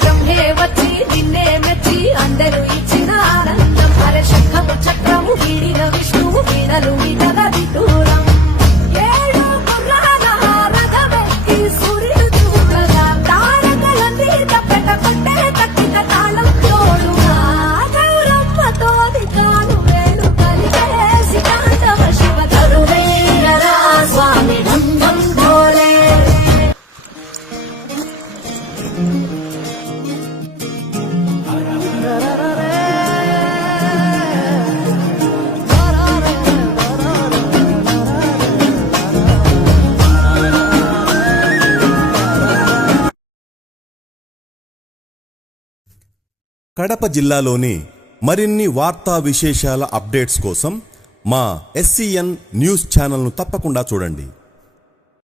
బ్రహ్మే వచ్చి నిన్నే మెచ్చి అందరూ ఇచ్చిన ఆనందం అరే శంఖము చక్రము వీడిన విష్ణువు వీణలు వినగా విదూరం ఏడు గుర్రాల రథమెక్కి సూర్యుడు చూడగా తారకలన్నీ తప్పెట కొట్టే తక్కిన తాళం తోడుగా గౌరమ్మతోది కాను వేలు కలిగేసి తాండవ శివ కరుణేరా స్వామి ఢం ఢం భోలే. కడప జిల్లాలోని మరిన్ని వార్తా విశేషాల అప్డేట్స్ కోసం మా SCN న్యూస్ ఛానల్ను తప్పకుండా చూడండి.